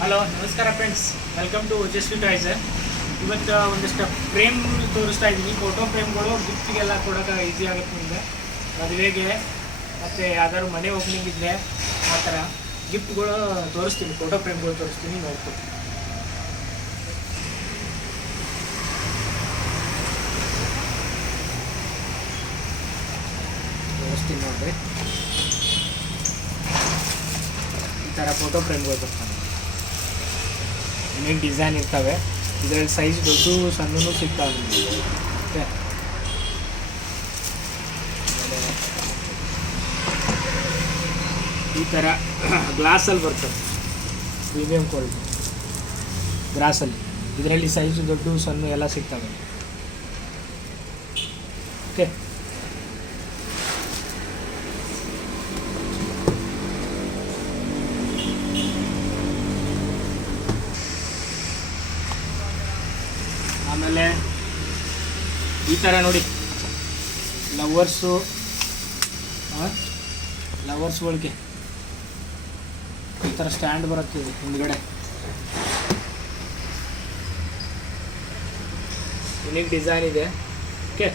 Hello ನಮಸ್ಕಾರ friends, welcome to ಜಸ್ವಿ toys. ಇವತ್ತು ಒಂದಿಷ್ಟು ಫ್ರೇಮ್ ತೋರಿಸ್ತಾ ಇದ್ದೀನಿ. ಫೋಟೋ ಫ್ರೇಮ್ಗಳು ಗಿಫ್ಟಿಗೆಲ್ಲ ಕೊಡೋಕೆ ಈಸಿ ಆಗುತ್ತೆ ನಿಮಗೆ. ಮದುವೆಗೆ ಮತ್ತು ಯಾವ್ದಾದ್ರು ಮನೆ ಓಪನಿಂಗ್ ಇದ್ದರೆ ಆ ಥರ ಗಿಫ್ಟ್ಗಳು ತೋರಿಸ್ತೀನಿ, ಫೋಟೋ ಫ್ರೇಮ್ಗಳು ತೋರಿಸ್ತೀನಿ, ನೋಡ್ತೀನಿ. ತೋರಿಸ್ತೀನಿ ನೋಡಿರಿ, ಈ ಥರ ಫೋಟೋ ಫ್ರೇಮ್ಗಳು ಬರ್ತಾನೆ. ಇನ್ನೇನು ಡಿಸೈನ್ ಇರ್ತವೆ. ಇದರಲ್ಲಿ ಸೈಜ್ ದೊಡ್ಡ ಸಣ್ಣನೂ ಸಿಗ್ತಾವೆ. ಓಕೆ, ಈ ಥರ ಗ್ಲಾಸಲ್ಲಿ ಬರ್ತದೆ, ಪ್ರೀಮಿಯಂ ಕ್ವಾಲಿಟಿ ಗ್ಲಾಸಲ್ಲಿ. ಇದರಲ್ಲಿ ಸೈಜು ದೊಡ್ಡ ಸಣ್ಣ ಎಲ್ಲ ಸಿಗ್ತವೆ. ಓಕೆ, ಆಮೇಲೆ ಈ ಥರ ನೋಡಿ, ಲವರ್ಸ್ಗಳಿಗೆ ಈ ಥರ ಸ್ಟ್ಯಾಂಡ್ ಬರುತ್ತೆ ಹಿಂದ್ಗಡೆ. ಯುನಿಕ್ ಡಿಸೈನ್ ಇದೆ. ಓಕೆ,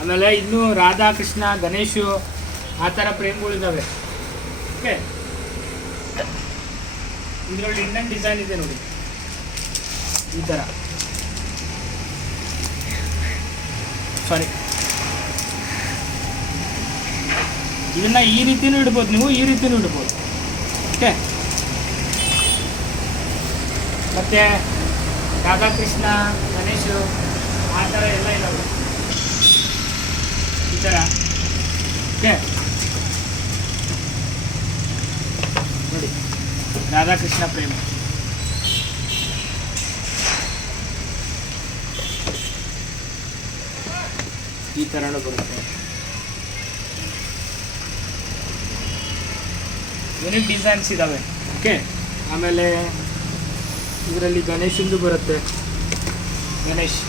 ಆಮೇಲೆ ಇನ್ನೂ ರಾಧಾ ಕೃಷ್ಣ ಗಣೇಶು ಆ ಥರ ಫ್ರೇಮ್ಗಳಿದ್ದಾವೆ. ಓಕೆ, ಇದರಲ್ಲಿ ಇನ್ನೊಂದು ಡಿಸೈನ್ ಇದೆ ನೋಡಿ, ಈ ಥರ. ಸಾರಿ, ಇದನ್ನ ಈ ರೀತಿಯೂ ಇಡ್ಬೋದು, ನೀವು ಈ ರೀತಿಯೂ ಇಡ್ಬೋದು. ಓಕೆ, ಮತ್ತು ರಾಧಾಕೃಷ್ಣ ಗಣೇಶು ಆ ಥರ ಎಲ್ಲ ಇದ್ದಾವೆ ಈ ಥರ. ಓಕೆ ನೋಡಿ, ರಾಧಾಕೃಷ್ಣ ಪ್ರೇಮ ಈ ಥರನೂ ಬರುತ್ತೆ. ಯೂನಿಕ್ ಡಿಸೈನ್ಸ್ ಇದ್ದಾವೆ. ಓಕೆ, ಆಮೇಲೆ ಇದರಲ್ಲಿ ಗಣೇಶಂದು ಬರುತ್ತೆ. ಗಣೇಶ್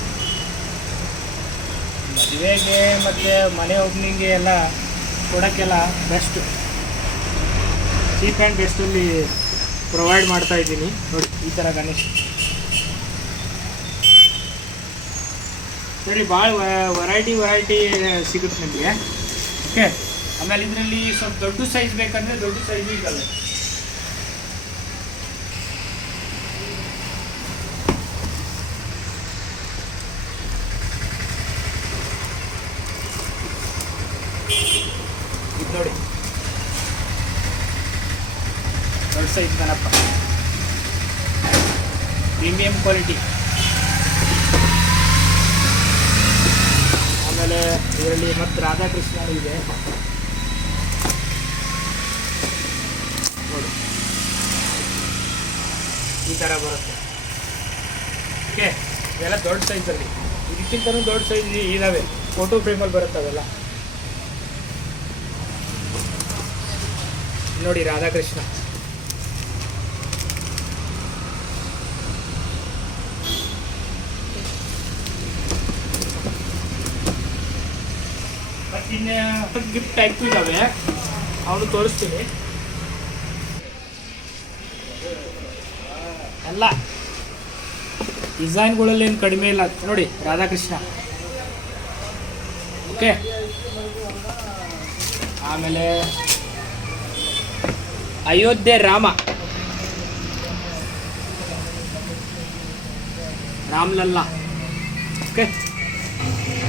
ಮದುವೆಗೆ ಮತ್ತು ಮನೆ ಓಪನಿಂಗ್ಗೆ ಎಲ್ಲ ಕೊಡೋಕ್ಕೆಲ್ಲ ಬೆಸ್ಟ್, ಚೀಪ್ ಆ್ಯಂಡ್ ಬೆಸ್ಟಲ್ಲಿ ಪ್ರೊವೈಡ್ ಮಾಡ್ತಾ ಇದ್ದೀನಿ ನೋಡಿ. ಈ ಥರ ಗಣೇಶ್ ಸರಿ, ಭಾಳ ವೆರೈಟಿ ಸಿಗುತ್ತೆ ನಿಮಗೆ. ಓಕೆ, ಆಮೇಲೆ ಇದರಲ್ಲಿ ಸ್ವಲ್ಪ ದೊಡ್ಡ ಸೈಜ್ ಬೇಕಂದರೆ ದೊಡ್ಡ ಸೈಜ್ ಇದ್ದಾವೆ. ಇದು ನೋಡಿ, ದೊಡ್ಡ ಸೈಜ್ ಗಣಪ, ಪ್ರೀಮಿಯಂ ಕ್ವಾಲಿಟಿ. ಆಮೇಲೆ ಇದರಲ್ಲಿ ಮತ್ತು ರಾಧಾಕೃಷ್ಣ ಇದೆ ನೋಡಿ, ಈ ಥರ ಬರುತ್ತೆ. ಓಕೆ, ಇವೆಲ್ಲ ದೊಡ್ಡ ಸೈಜಲ್ಲಿ, ಇದಕ್ಕಿಂತಲೂ ದೊಡ್ಡ ಸೈಜ್ ಇದ್ದಾವೆ. ಫೋಟೋ ಫ್ರೇಮಲ್ಲಿ ಬರುತ್ತೆ ಅವೆಲ್ಲ ನೋಡಿ. ರಾಧಾಕೃಷ್ಣ ಇನ್ನು ಗಿಫ್ಟ್ ಟೈಪ್ ಇದ್ದಾವೆ, ಅವನು ತೋರಿಸ್ತೀನಿ. ಎಲ್ಲ ಡಿಸೈನ್ಗಳಲ್ಲಿ ಏನು ಕಡಿಮೆ ಇಲ್ಲ ನೋಡಿ, ರಾಧಾಕೃಷ್ಣ. ಓಕೆ, ಆಮೇಲೆ ಅಯೋಧ್ಯೆ ರಾಮ್ಲಲ್ಲ. ಓಕೆ,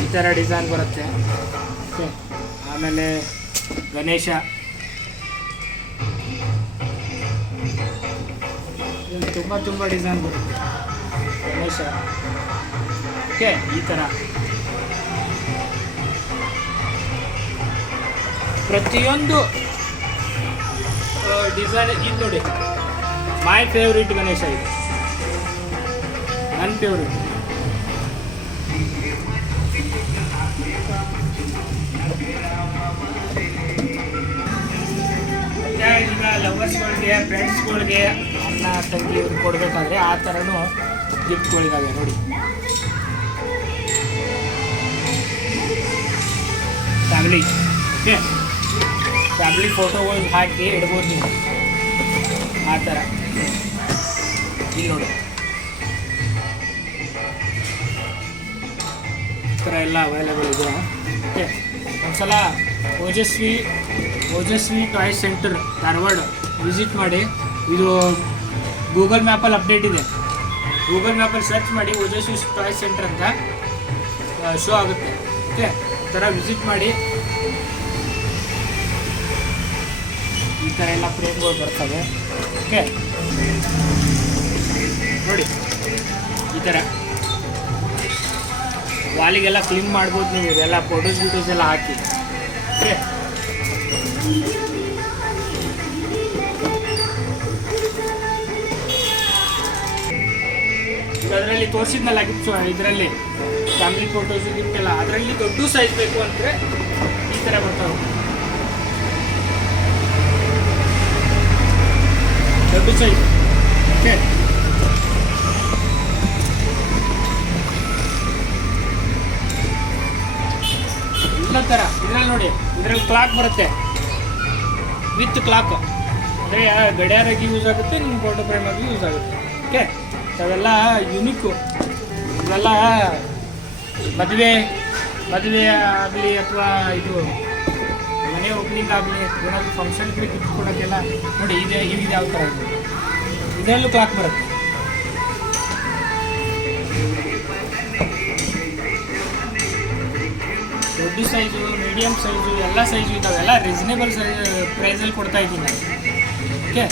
ಈ ಥರ ಡಿಸೈನ್ ಬರುತ್ತೆ. ಓಕೆ, ಆಮೇಲೆ ಗಣೇಶ, ತುಂಬ ಡಿಸೈನ್ ಬರುತ್ತೆ ಗಣೇಶ. ಓಕೆ, ಈ ಥರ ಪ್ರತಿಯೊಂದು ಡಿಸೈನ್ ಇದು ನೋಡಿ. ಮೈ ಫೇವ್ರೇಟ್ ಗಣೇಶ ಇದು, ನನ್ನ ಫೇವ್ರೇಟ್. ಈಗ ಲವರ್ಸ್ಗಳಿಗೆ, ಫ್ರೆಂಡ್ಸ್ಗಳಿಗೆ, ಅಣ್ಣ ತಂಗಿ ಇವ್ರಿಗೆ ಕೊಡಬೇಕಾದ್ರೆ ಆ ಥರನೂ ಗಿಫ್ಟ್ಗಳಿದ್ದಾವೆ ನೋಡಿ. ಫ್ಯಾಮಿಲಿ. ಓಕೆ, ಫ್ಯಾಮಿಲಿ ಫೋಟೋಗಳು ಹಾಕಿ ಇಡ್ಬೋದು ನೀವು ಆ ಥರ. ಇಲ್ಲಿ ನೋಡಿ ಈ ಥರ ಎಲ್ಲ ಅವೈಲೇಬಲ್ ಇದೆ. ಓಕೆ, ಒಂದ್ಸಲ Ojaswi toy centre Dharwad visit ಮಾಡಿ. ಇದು ಗೂಗಲ್ ಮ್ಯಾಪಲ್ಲಿ ಅಪ್ಡೇಟ್ ಇದೆ. ಗೂಗಲ್ ಮ್ಯಾಪಲ್ಲಿ ಸರ್ಚ್ ಮಾಡಿ ಓಜಸ್ವಿ ಟಾಯ್ ಸೆಂಟರ್ ಅಂತ ಶೋ ಆಗುತ್ತೆ. ಓಕೆ, ಈ ಥರ ವಿಸಿಟ್ ಮಾಡಿ. ಈ ಥರ ಎಲ್ಲ ಫ್ರೇಮ್ಗಳು ಬರ್ತವೆ. ಓಕೆ ನೋಡಿ, ಈ ಥರ ವಾಲಿಗೆಲ್ಲ ಕ್ಲೀನ್ ಮಾಡ್ಬೋದು ನೀವು. ಇದೆಲ್ಲ ಫೋಟೋಸ್ ಎಲ್ಲ ಹಾಕಿ. ಓಕೆ, ಅದರಲ್ಲಿ ತೋರಿಸಿದ್ನಲ್ಲ ಗಿಫ್ಟ್ಸು, ಇದರಲ್ಲಿ ಫ್ಯಾಮಿಲಿ ಫೋಟೋಸು ಗಿಫ್ಟ್ ಎಲ್ಲ. ಅದರಲ್ಲಿ ದೊಡ್ಡ ಸೈಜ್ ಬೇಕು ಅಂದರೆ ಈ ಥರ ಬರ್ತಾವೆ, ದೊಡ್ಡ ಸೈಜ್. ಓಕೆ, ಎಲ್ಲ ಥರ ಇದರಲ್ಲಿ ನೋಡಿ. ಇದರಲ್ಲಿ ಕ್ಲಾಕ್ ಬರುತ್ತೆ, ವಿತ್ ಕ್ಲಾಕ್. ಅಂದರೆ ಗಡಿಯಾರಾಗಿ ಯೂಸ್ ಆಗುತ್ತೆ, ನಿಮ್ಮ ಫೋಟೋ ಫ್ರೇಮ್ ಆಗಿ ಯೂಸ್ ಆಗುತ್ತೆ. ಓಕೆ, ಅವೆಲ್ಲ ಯುನಿಕ್ಕು. ಇವೆಲ್ಲ ಮದುವೆ ಆಗಲಿ ಅಥವಾ ಇದು ಮನೆ ಓಪನಿಂಗ್ ಆಗಲಿ, ಏನಾದರೂ ಫಂಕ್ಷನ್ಗೆ ಗಿಫ್ಟ್ ಕೊಡೋಕ್ಕೆಲ್ಲ ನೋಡಿ. ಇದು ಯಾವ ಥರ ಇದೆ. ಇದರಲ್ಲೂ ಕ್ಲಾಕ್ ಬರುತ್ತೆ. ದೊಡ್ಡ ಸೈಜು, ಮೀಡಿಯಮ್ ಸೈಜು, ಎಲ್ಲ ಸೈಜು ಇದ್ದಾವೆ. ಎಲ್ಲ ರೀಸನೇಬಲ್ ಪ್ರೈಸಲ್ಲಿ ಕೊಡ್ತಾ ಇದ್ದೀನಿ ನಾನು. ಓಕೆ,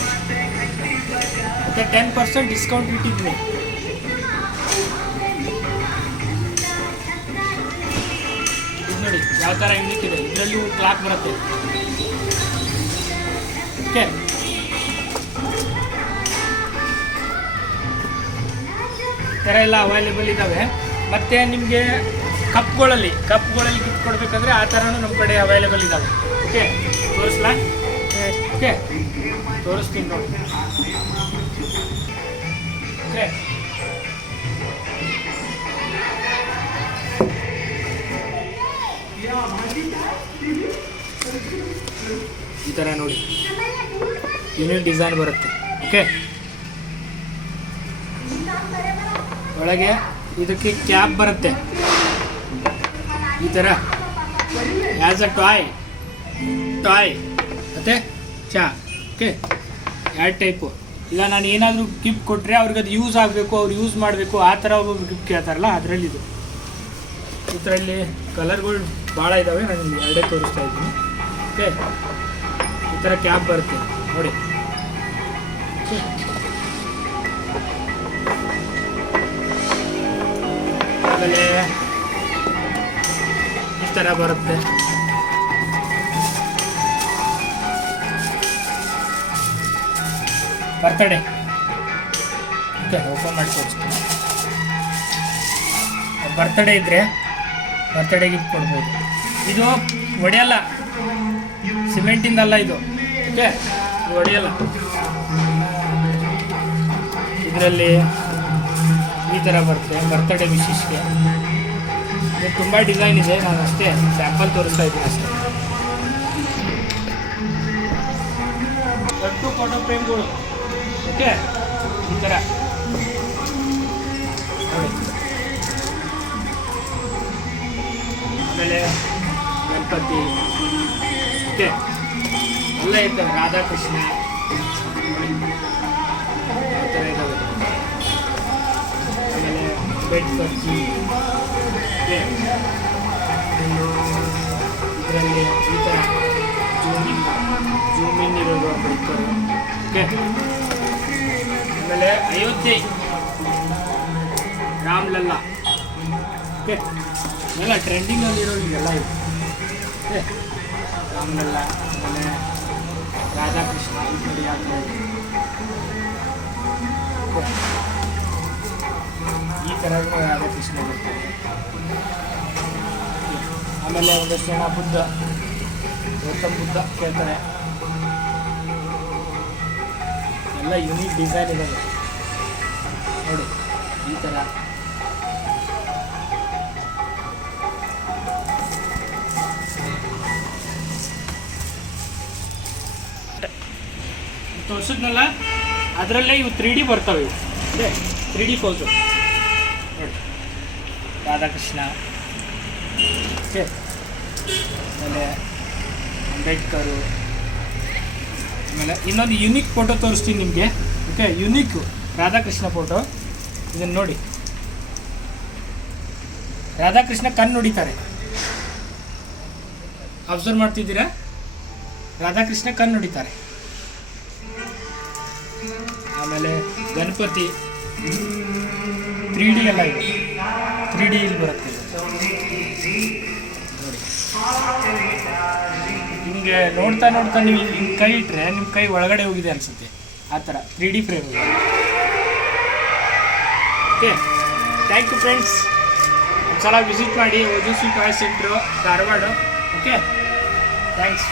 ಮತ್ತು 10% ಡಿಸ್ಕೌಂಟ್ ಇಟ್ಟಿದ್ದೀನಿ. ಇದು ನೋಡಿ ಯಾವ ಥರ ಯೂನಿಕ್ ಇದೆ. ಇದರಲ್ಲೂ ಕ್ಲಾಕ್ ಬರುತ್ತೆ. ಓಕೆ, ಈ ಥರ ಎಲ್ಲ ಅವೈಲೇಬಲ್ ಇದ್ದಾವೆ. ಮತ್ತು ನಿಮಗೆ ಕಪ್ಗಳಲ್ಲಿ ಗಿಫ್ಟ್ ಕೊಡಬೇಕಂದ್ರೆ ಆ ಥರನೂ ನಮ್ಮ ಕಡೆ ಅವೈಲೇಬಲ್ ಇದ್ದಾವೆ. ಓಕೆ, ತೋರಿಸ್ಲಾ? ಓಕೆ, ತೋರಿಸ್ತೀನಿ ನೋಡಿ. ಓಕೆ, ಈ ಥರ ನೋಡಿ ಯೂನಿಕ್ ಡಿಸೈನ್ ಬರುತ್ತೆ. ಓಕೆ, ಒಳಗೆ ಇದಕ್ಕೆ ಕ್ಯಾಪ್ ಬರುತ್ತೆ ಈ ಥರ, ಆ್ಯಸ್ ಅ ಟಾಯ್ ಮತ್ತು ಚಾ. ಓಕೆ, ಎರಡು ಟೈಪು. ಇಲ್ಲ ನಾನು ಏನಾದರೂ ಗಿಫ್ಟ್ ಕೊಟ್ಟರೆ ಅವ್ರಿಗೆ ಅದು ಯೂಸ್ ಆಗಬೇಕು, ಅವ್ರು ಯೂಸ್ ಮಾಡಬೇಕು, ಆ ಥರ ಒಬ್ಬೊಬ್ರು ಗಿಫ್ಟ್ ಕೇಳ್ತಾರಲ್ಲ, ಅದರಲ್ಲಿದು. ಇದರಲ್ಲಿ ಕಲರ್ಗಳು ಭಾಳ ಇದ್ದಾವೆ, ನಾನು ಎರಡೇ ತೋರಿಸ್ತಾ ಇದ್ದೀನಿ. ಓಕೆ, ಈ ಥರ ಕ್ಯಾಪ್ ಬರುತ್ತೆ ನೋಡಿ. ಆಮೇಲೆ ಈ ಥರ ಬರುತ್ತೆ. ಬರ್ತಡೇ. ಓಕೆ, ಓಪನ್ ಮಾಡಿ ತೋರಿಸ್ತೀನಿ. ಬರ್ತಡೇ ಇದ್ದರೆ ಬರ್ತಡೇ ಗಿಫ್ಟ್ ಕೊಡ್ಬೋದು. ಇದು ಒಡೆಯಲ್ಲ, ಸಿಮೆಂಟಿಂದಲ್ಲ ಇದು. ಓಕೆ, ಇದು ಒಡೆಯಲ್ಲ. ಇದರಲ್ಲಿ ಈ ಥರ ಬರುತ್ತೆ ಬರ್ತಡೇ ವಿಶಿಷ್ಟೆ. ಇದು ತುಂಬ ಡಿಸೈನ್ ಇದೆ, ನಾನು ಅಷ್ಟೇ ಸ್ಯಾಂಪಲ್ ತೋರಿಸ್ತಾ ಇದ್ದೀನಿ ಅಷ್ಟೇ. ದೊಡ್ಡ ಫೋಟೋ ಫ್ರೇಮ್ಗಳು. ಓಕೆ, ಈ ಥರ ನೋಡಿ. ಆಮೇಲೆ ಗಣಪತಿ. ಓಕೆ, ಎಲ್ಲ ಇರ್ತವೆ. ರಾಧಾಕೃಷ್ಣ ಆ ಥರ ಇದ್ದಾವೆ. ಆಮೇಲೆ ಬೆಡ್ ಪಕ್ಕಿ. ಓಕೆ, ಇದರಲ್ಲಿ ಈ ಥರ ಜೂಮಿನ್ ಇರೋದು ಬಿಡ್ತಾರೆ. ಓಕೆ, ಆಮೇಲೆ ಅಯೋಧ್ಯೆ ರಾಮ್ಲಲ್ಲಾ. ಓಕೆ, ಎಲ್ಲ ಟ್ರೆಂಡಿಂಗಲ್ಲಿರೋ ಇವೆಲ್ಲ ಇದೆ. ಓಕೆ, ರಾಮ್ಲಲ್ಲಾ. ಆಮೇಲೆ ರಾಧಾಕೃಷ್ಣ ಈ ಕಡೆ ಆಗ್ತಾ ಇದೆ. ಈ ಥರ ರಾಧಾಕೃಷ್ಣ ಬರ್ತದೆ. ಆಮೇಲೆ ಒಂದಷ್ಟು ಜನ ಗೌತಮ್ ಬುದ್ಧ ಕೇಳ್ತಾರೆ. ಎಲ್ಲ ಯೂನಿಕ್ ಡಿಸೈನ್ ಇದ್ದಾವೆ ನೋಡಿ. ಈ ಥರ ತೋರಿಸಿದ್ನಲ್ಲ ಅದರಲ್ಲೇ ಇವು 3D ಬರ್ತವೆ. ಇವು ಅದೇ 3D ಫೋಟೋ ನೋಡಿ, ರಾಧಾಕೃಷ್ಣ, ಓಕೆ, ಆಮೇಲೆ ಅಂಬೇಡ್ಕರು. ಆಮೇಲೆ ಇನ್ನೊಂದು ಯುನೀಕ್ ಫೋಟೋ ತೋರಿಸ್ತೀನಿ ನಿಮಗೆ. Okay, unique Radhakrishna photo. ಇದನ್ನು ನೋಡಿ, ರಾಧಾಕೃಷ್ಣ ಕಣ್ಣು ಹೊಡಿತಾರೆ. ಅಬ್ಸರ್ವ್ ಮಾಡ್ತಿದ್ದೀರಾ? ರಾಧಾಕೃಷ್ಣ ಕಣ್ಣು ಹೊಡಿತಾರೆ. ಆಮೇಲೆ ಗಣಪತಿ 3D ಎಲ್ಲ ಇದೆ. 3D ಇಲ್ಲಿ ಬರುತ್ತೆ ನೋಡಿ. ನಿಮಗೆ ನೋಡ್ತಾ ನೋಡ್ತಾ ನೀವು ಹಿಂಗೆ ಕೈ ಇಟ್ಟರೆ ನಿಮ್ಮ ಕೈ ಒಳಗಡೆ ಹೋಗಿದೆ ಅನಿಸುತ್ತೆ. ಆ ಥರ 3D ಫ್ರೇಮ್ ಇದೆ. Okay, thank you friends. ಒಂದ್ಸಲ ವಿಸಿಟ್ ಮಾಡಿ Ojaswi toy centre, Dharwad. Okay, thanks.